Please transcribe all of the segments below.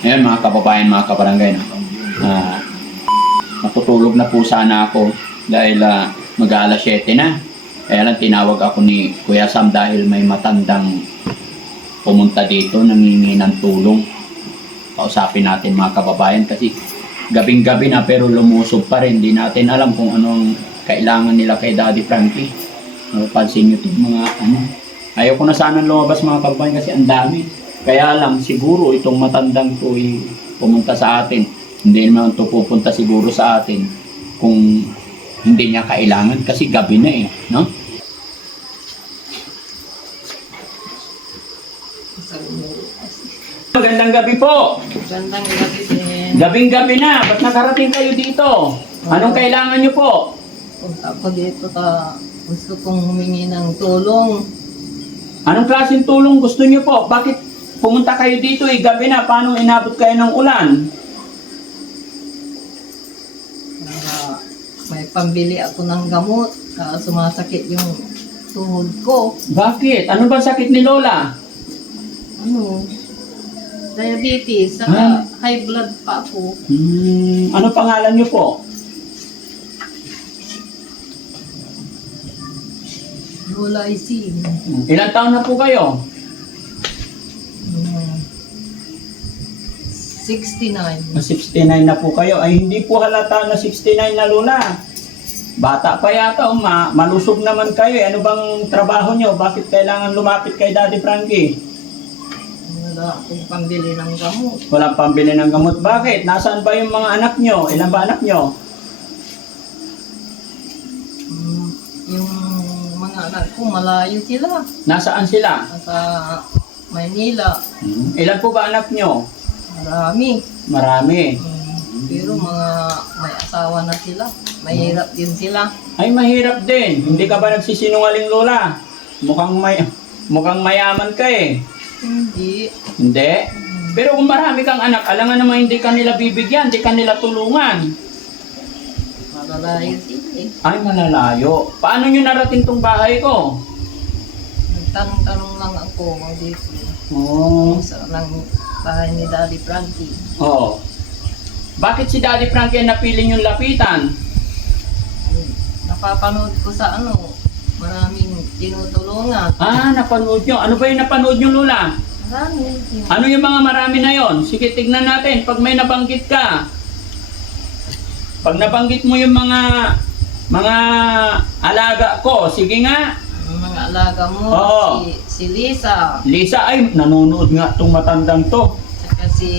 Ngayon mga kababayan, mga kabarangay, no? Ah, matutulog na po sana ako dahil uh, mag-aalas 7 na. Kaya lang tinawag ako ni Kuya Sam dahil may matandang pumunta dito, nangingi ng tulong. Kausapin natin mga kababayan kasi gabing-gabi na pero lumusob pa rin. Hindi natin alam kung anong kailangan nila kay Daddy Frankie. Napapansin nyo itong mga ano. Ayaw ko na sana lumabas mga kababayan kasi ang dami. Kaya lang siguro itong matandang to ay pumunta sa atin. Hindi naman ito pupunta siguro sa atin kung hindi niya kailangan kasi gabi na eh. No? Magandang gabi po. Gandang gabi din. Gabing-gabi na. Ba't nakarating kayo dito? Anong kailangan niyo po? Punta ko dito ta gusto kong humingi ng tulong. Anong klaseng tulong gusto niyo po? Bakit pumunta kayo dito eh? Gabi na. Paano inabot kayo ng ulan? Para may pambili ako ng gamot. Kaya sumasakit yung tuhod ko. Bakit? Ano ba sakit ni Lola? Ano? Diabetes. Saka Ah. high blood pa ako. Hmm, ano pangalan niyo po? Lola Isin. Ilang taon na po kayo? 69. Na 69 na po kayo. Ay, hindi po halata na 69 na Lola. Bata pa yata, oh, ma malusog naman kayo. eh. Ano bang trabaho niyo? Bakit kailangan lumapit kay Daddy Frankie? Wala akong pambili ng gamot. Walang pambili ng gamot. Bakit? Nasaan ba yung mga anak niyo? Ilan ba anak niyo? Hmm. Yung mga anak ko malayo sila. Nasaan sila? Nasa Maynila. Hmm. Ilan po ba anak niyo? Marami. Marami. Mm, Pero mga may asawa na sila. Mahirap din sila. Ay, mahirap din. Hindi ka ba nagsisinungaling, Lola? Mukhang may mukhang mayaman ka eh. Hindi. Hindi? Pero kung marami kang anak, alangan naman hindi ka nila bibigyan, hindi ka nila tulungan. Malalayo sila eh. Ay, malalayo. Paano nyo narating tong bahay ko? Nagtanong-tanong lang ako dito. Oo. Sa ng bahay ni Daddy Frankie. Oo. Bakit si Daddy Frankie ang napili yung lapitan? Napapanood ko sa ano, maraming tinutulungan. Ah, napanood nyo. Ano ba yung napanood nyo, Lola? Marami. Ano yung mga marami na yon? Sige, tignan natin. Pag may nabanggit ka. Pag nabanggit mo yung mga mga alaga ko, sige nga. Alaga mo, Oo. si, si Lisa, Lisa, ay, nanonood nga itong matandang to. saka si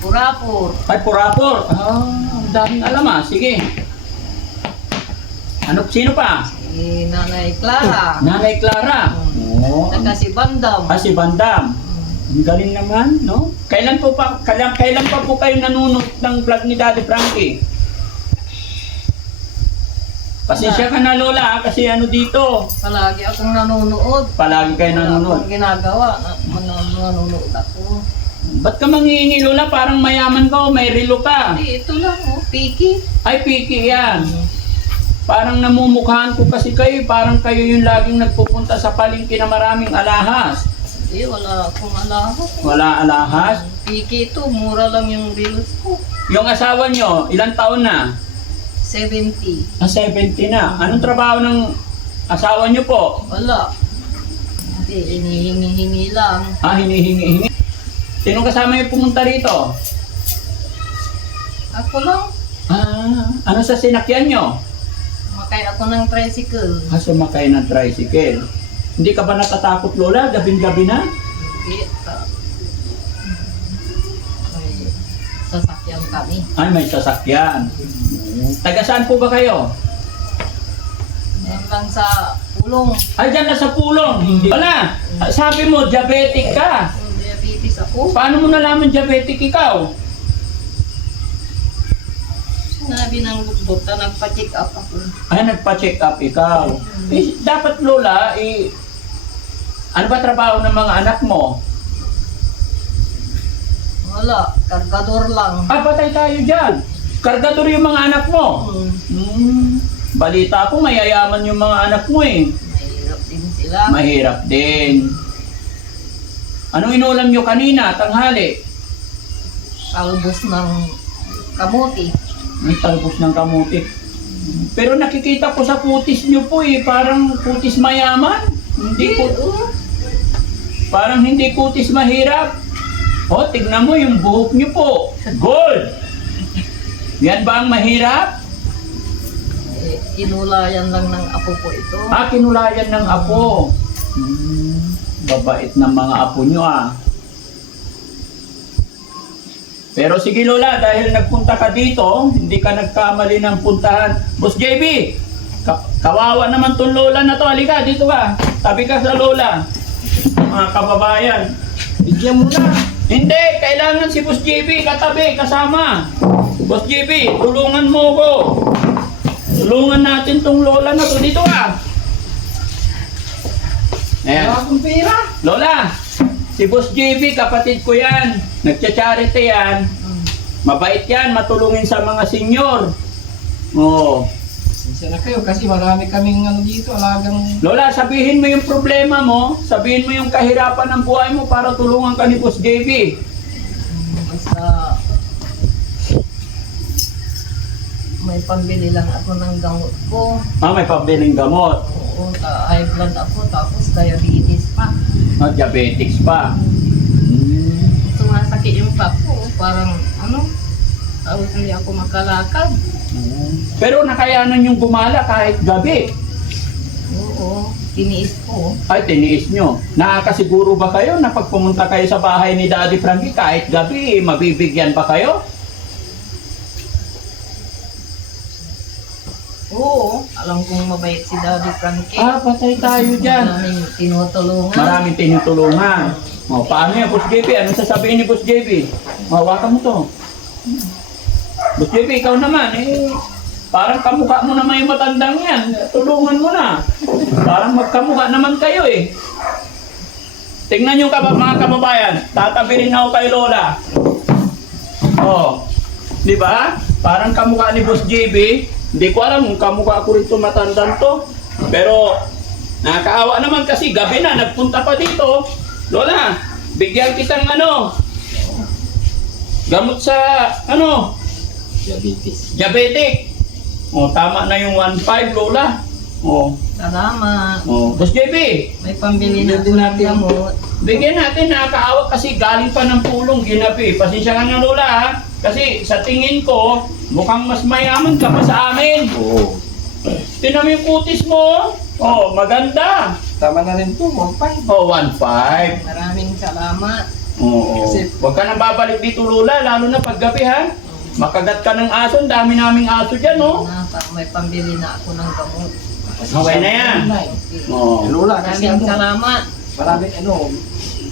Purapur, Ay, purapor. Ah, ang daming alam ah. Sige. Ano, sino pa? si Nanay Clara, Nanay Clara. Oo. saka si Bandam. Ah, si Bandam. Ang galing naman, no? Kailan po pa, kailan, kailan pa po kayo nanonood ng vlog ni Daddy Frankie? Pasensya ka na Lola, kasi ano dito, Palagi akong nanonood. palagi kayo Wala nanonood. akong ginagawa. Na, man- nanonood ako. Ba't ka manghihingi Lola? Parang mayaman ka o may relo ka. Hindi, ito lang oh, Piki. Ay, piki yan. Parang namumukhaan ko kasi kayo, parang kayo yung laging nagpupunta sa palengke na maraming alahas. Hindi, wala akong alahas. Wala alahas. Piki ito, mura lang yung bills ko. Yung asawa nyo, ilang taon na? 70. Ah, 70 na. Anong trabaho ng asawa nyo po? Wala. Hindi, hinihingi-hingi lang. Ah, hinihingi-hingi. Sino kasama yung pumunta rito? Ako lang. Ah, ano sa sinakyan nyo? Makay ako ng tricycle. Ah, sumakay ng tricycle. Hindi ka ba natatakot, Lola? Gabing-gabi na? Hindi. ah, May sasakyan kami. Ay, may sasakyan. Taga saan po ba kayo? Yan lang sa pulong. Ay, dyan na sa pulong. Hindi. Wala. Sabi mo, diabetic ka. Kung diabetes ako, Paano mo nalaman diabetic ikaw? sinabi ng doktor, nagpa-check up ako. Ay, nagpa-check up ikaw. Eh, dapat Lola, eh, ano ba trabaho ng mga anak mo? Wala, kargador lang. Ah, patay tayo dyan. Kargador yung mga anak mo. Hmm. Hmm. Balita ko, mayayaman yung mga anak mo eh. Mahirap din sila. Mahirap din. Anong inulam nyo kanina, tanghali? talbos ng kamuti. May talbos ng kamuti. Pero nakikita ko sa putis nyo po eh, parang putis mayaman. Hindi po, oo. parang hindi putis mahirap. O, tignan mo yung buhok nyo po. Gold! Yan ba ang mahirap? Eh, inulayan lang ng apo ko ito. Ah, kinulayan ng apo. Hmm, babait ng mga apo nyo ah. Pero sige Lola, dahil nagpunta ka dito, hindi ka nagkamali ng puntahan. Boss JB, ka- kawawa naman tong Lola na to. Halika, dito ka. Tabi ka sa Lola. Mga kababayan. Bigyan mo na. Hindi, kailangan si Boss JB katabi, kasama. Boss JB, tulungan mo ko. Tulungan natin tong Lola na to. Dito ka. Ayan. akong pera. Lola, si Boss JB, kapatid ko yan. Nagcha-charity yan. Mabait yan, matulungin sa mga senior. Oo. Sinsya na kayo kasi marami kaming ano dito, alagang Lola, sabihin mo yung problema mo, sabihin mo yung kahirapan ng buhay mo para tulungan ka ni Boss JB. Basta may pambili lang ako ng gamot ko. Ah, may pabiling gamot. Oo, ta high blood ako, tapos diabetes pa. At diabetics pa. Hmm. Sumasakit yung pap ko, parang ano, tapos hindi ako makalakad. Pero nakayanan yung gumala kahit gabi. Oo, tiniis ko. Ay, tiniis nyo. Nakakasiguro ba kayo na pag pumunta kayo sa bahay ni Daddy Frankie kahit gabi, mabibigyan pa kayo? Oo, alam kong mabait si Daddy Frankie. Ah, patay tayo dyan. Maraming tinutulungan. Maraming tinutulungan. O, paano yan, Boss JB? Anong sasabihin ni Boss JB? O, hawakan mo to. Boss JB, ikaw naman, eh, parang kamukha mo naman yung matandang yan. Tulungan mo na. Parang magkamukha naman kayo eh. Tingnan nyo kaba, mga kababayan, tatabi rin ako kay Lola. Oh, di ba? Parang kamukha ni Boss JB. Hindi ko alam kung kamukha ko rito matandang to. Pero nakakaawa naman kasi gabi na nagpunta pa dito. Lola, bigyan kitang ano, gamot sa ano, diabetes. diabetic. Oh, tama na yung 1.5 Lola. Oh, Salamat. oh. Boss JB, May pambili na din ng natin. gamot. Bigyan natin nakakaawa kasi galing pa ng pulong ginabi. Pasensya ka na Lola ha. Kasi sa tingin ko, mukhang mas mayaman ka pa sa amin. Oo. Tinan mo yung kutis mo. Oh, maganda. Tama na rin po, 1.5. Oh, 1.5. Maraming salamat. Oo. Kasi- Huwag ka nang babalik dito Lola, lalo na paggabi ha. Makagat ka ng aso, ang dami naming aso dyan oh. Na, pa- may pambili na ako ng gamot. Okay na yan. Okay. Oh. Lola, kasi Maraming ano, salamat. marami, ano,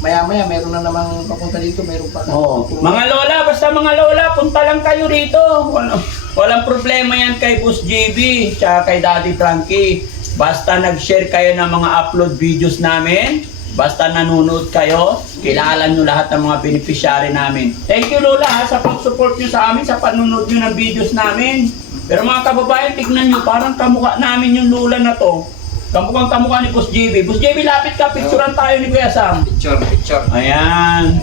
maya-maya meron na namang papunta dito, meron pa. Oo. Mga lola, basta mga lola, punta lang kayo rito. Wala, walang problema yan kay Boss JB, tsaka kay Daddy Frankie. Basta nag-share kayo ng mga upload videos namin, basta nanonood kayo, kilala nyo lahat ng mga beneficiary namin. Thank you Lola ha, sa pag-support nyo sa amin, sa panonood nyo ng videos namin. Pero mga kababayan, tignan nyo, parang kamukha namin yung Lola na to. Kamukhang kamukha ni Boss JB. Boss JB, lapit ka, picturean tayo ni Kuya Sam. Picture, picture. Ayan.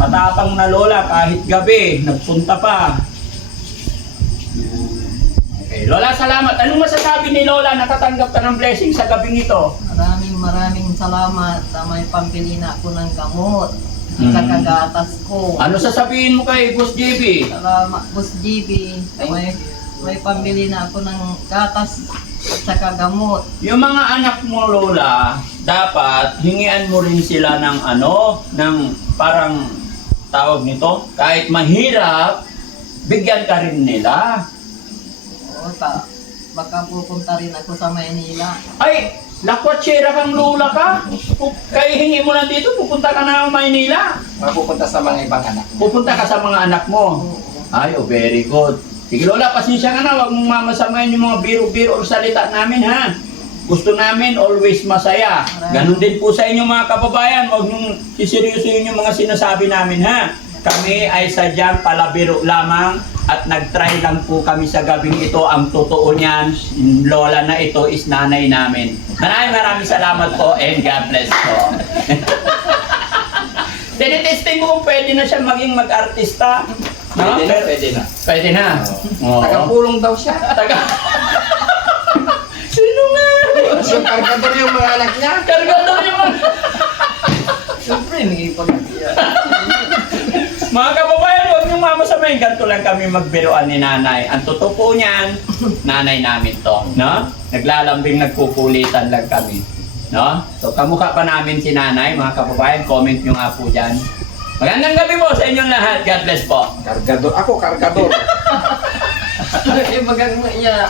Matapang na lola kahit gabi, nagpunta pa. Okay, Lola, salamat. Anong masasabi ni Lola nakatanggap ka ng blessing sa gabing ito? Maraming maraming salamat na may pambili na ako ng gamot. Mm. Sa kagatas ko. Ano sasabihin mo kay Boss JB? Salamat, Boss GB. May, may pambili na ako ng gatas sa kagamot. Yung mga anak mo, Lola, dapat hingian mo rin sila ng ano, ng parang tawag nito, kahit mahirap, bigyan ka rin nila. O, ta, baka pupunta rin ako sa Maynila. Ay, lakwatsera kang Lola ka. Kaya hingi mo lang dito, pupunta ka na ng Maynila. Mapupunta sa mga ibang anak. Pupunta ka sa mga anak mo. Oo. Ay, oh, very good. Sige Lola, pasensya ka na. Huwag mong mamasamayan yung mga biro-biro o salita namin ha. Gusto namin always masaya. Ganon din po sa inyo mga kababayan. Huwag niyong siseryosohin yung mga sinasabi namin ha. Kami ay sadyang palabiro lamang at nag-try lang po kami sa gabing ito. Ang totoo niyan, lola na ito is nanay namin. Maraming maraming salamat po and God bless po. Tinitesting ko kung pwede na siya maging mag-artista. No? Pwede na, pwede na. Pwede na. Oo. Tagapulong daw siya. Taga. Sino nga? Tapos yung kargador yung mga anak niya. Kargador yung mga... Siyempre, nagipag Mga kababayan, huwag niyong mamasamayin. Ganito lang kami magbiroan ni nanay. Ang totoo po niyan, nanay namin to. No? Naglalambing, nagpupulitan lang kami. No? So, kamukha pa namin si nanay, mga kababayan. Comment niyo nga po dyan. Magandang gabi po sa inyong lahat. God bless po. Kargador. Ako, kargador. Eh, bagang niya.